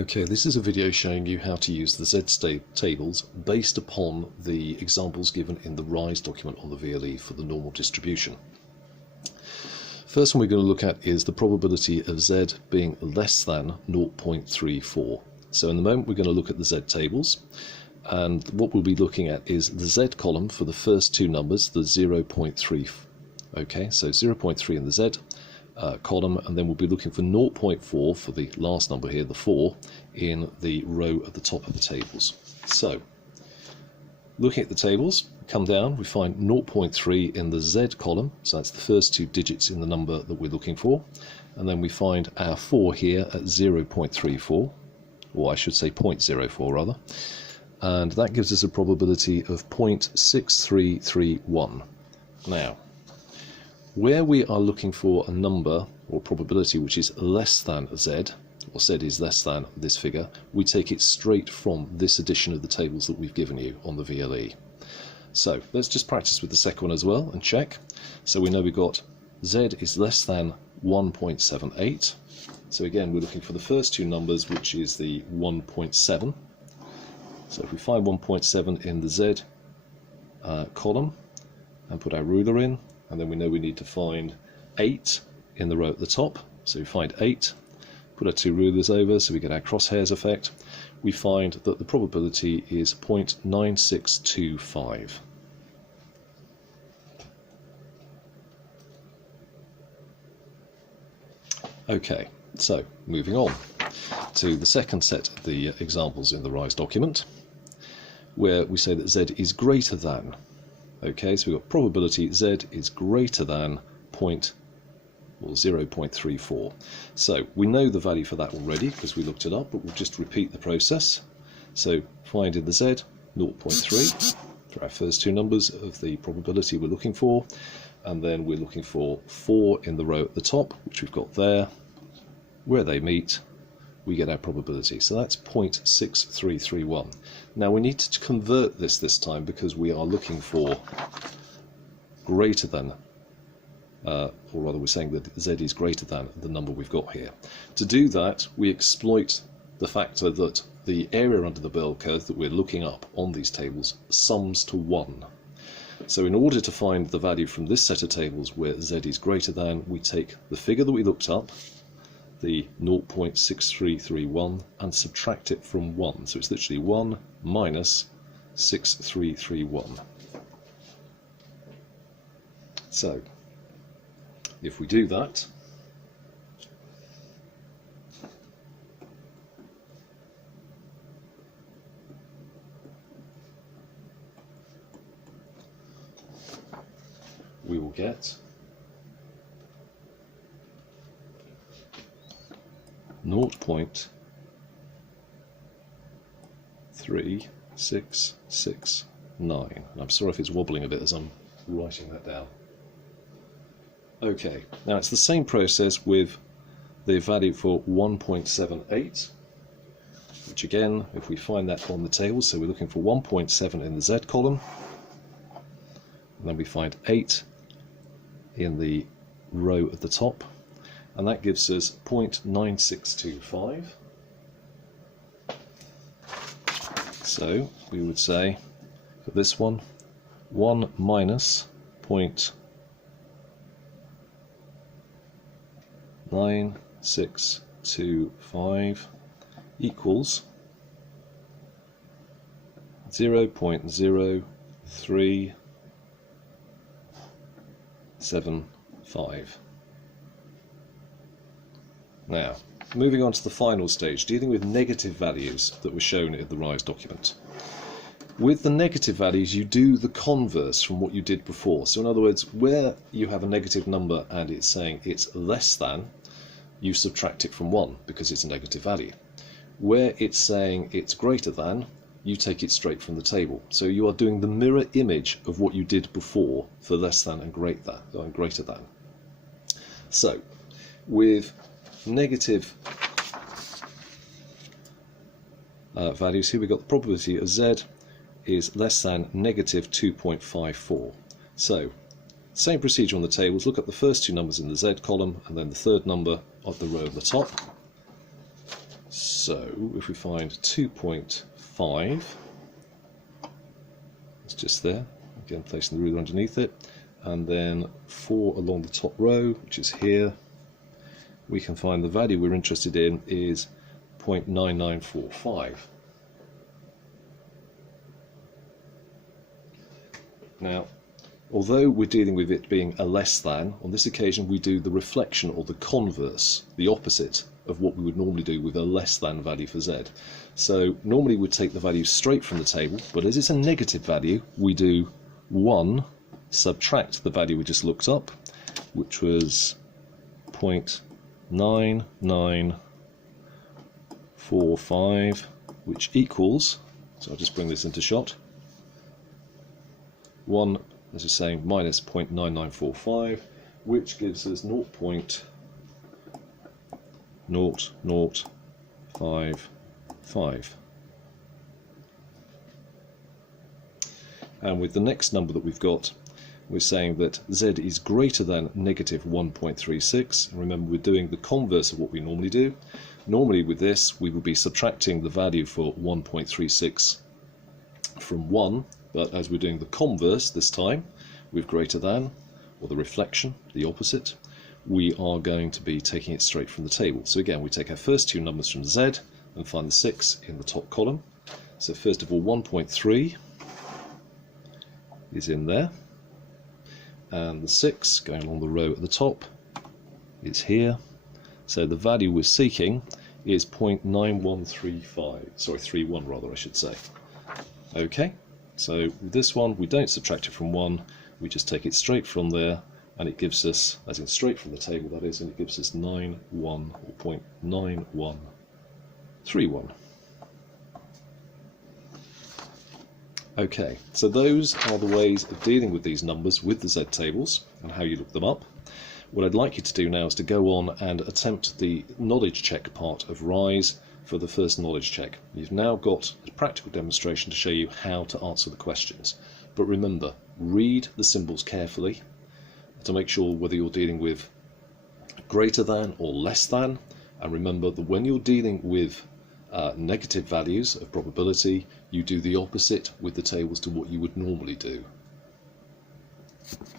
Okay, this is a video showing you how to use the Z tables based upon the examples given in the RISE document on the VLE for the normal distribution. First one we're going to look at is the probability of Z being less than 0.34. So in the moment we're going to look at the Z tables, and what we'll be looking at is the Z column for the first two numbers, the 0.3. Okay, so 0.3 in the Z column, and then we'll be looking for 0.4 for the last number here, the 4, in the row at the top of the tables. So looking at the tables, come down, we find 0.3 in the Z column, so that's the first two digits in the number that we're looking for, and then we find our 4 here at 0.34, or I should say 0.04 rather, and that gives us a probability of 0.6331. Now, where we are looking for a number or probability which is less than Z, or Z is less than this figure, we take it straight from this edition of the tables that we've given you on the VLE. So let's just practice with the second one as well and check. So we know we've got Z is less than 1.78. So again, we're looking for the first two numbers, which is the 1.7. So if we find 1.7 in the Z column and put our ruler in, and then we know we need to find 8 in the row at the top. So we find 8, put our two rulers over so we get our crosshairs effect. We find that the probability is 0.9625. Okay, so moving on to the second set of the examples in the RISE document, where we say that Z is greater than. Okay, so we've got probability Z is greater than 0.34. So we know the value for that already because we looked it up, but we'll just repeat the process. So find in the Z 0.3 for our first two numbers of the probability we're looking for, and then we're looking for 4 in the row at the top, which we've got there. Where they meet, we get our probability. So that's 0.6331. Now we need to convert this time because we are looking for greater than, or rather we're saying that Z is greater than the number we've got here. To do that, we exploit the factor that the area under the bell curve that we're looking up on these tables sums to 1. So in order to find the value from this set of tables where Z is greater than, we take the figure that we looked up, the 0.6331, and subtract it from 1. So it's literally 1 minus 6331. So if we do that, we will get 0.3669. And I'm sorry if it's wobbling a bit as I'm writing that down. Okay, now it's the same process with the value for 1.78, which again, if we find that on the table, so we're looking for 1.7 in the Z column, and then we find 8 in the row at the top, and that gives us 0.9625. So we would say for this one, 1 minus 0.9625 equals 0.0375. Now, moving on to the final stage, dealing with negative values that were shown in the RISE document. With the negative values, you do the converse from what you did before. So in other words, where you have a negative number and it's saying it's less than, you subtract it from 1 because it's a negative value. Where it's saying it's greater than, you take it straight from the table. So you are doing the mirror image of what you did before for less than and greater than. So with negative values here, we've got the probability of Z is less than negative 2.54. So same procedure on the tables, look at the first two numbers in the Z column and then the third number of the row at the top. So if we find 2.5, it's just there, again placing the ruler underneath it, and then 4 along the top row, which is here, we can find the value we're interested in is 0.9945. Now, although we're dealing with it being a less than, on this occasion we do the reflection or the converse, the opposite of what we would normally do with a less than value for z. So normally we'd take the value straight from the table, but as it's a negative value, we do 1 subtract the value we just looked up, which was 0.9945, which equals, so I'll just bring this into shot, 1, as we're saying, minus 0.9945, which gives us 0.0055. And with the next number that we've got, we're saying that z is greater than negative 1.36. Remember, we're doing the converse of what we normally do. Normally with this, we would be subtracting the value for 1.36 from 1, but as we're doing the converse this time, with greater than, or the reflection, the opposite, we are going to be taking it straight from the table. So again, we take our first two numbers from z and find the 6 in the top column. So first of all, 1.3 is in there, and the 6 going along the row at the top is here. So the value we're seeking is 0.9131 rather, I should say. Okay, so with this one we don't subtract it from 1, we just take it straight from there, and it gives us, as in straight from the table that is, and it gives us 91 or 0.9131. Okay, so those are the ways of dealing with these numbers with the Z tables and how you look them up. What I'd like you to do now is to go on and attempt the knowledge check part of RISE for the first knowledge check. You've now got a practical demonstration to show you how to answer the questions. But remember, read the symbols carefully to make sure whether you're dealing with greater than or less than, and remember that when you're dealing with negative values of probability, you do the opposite with the tables to what you would normally do.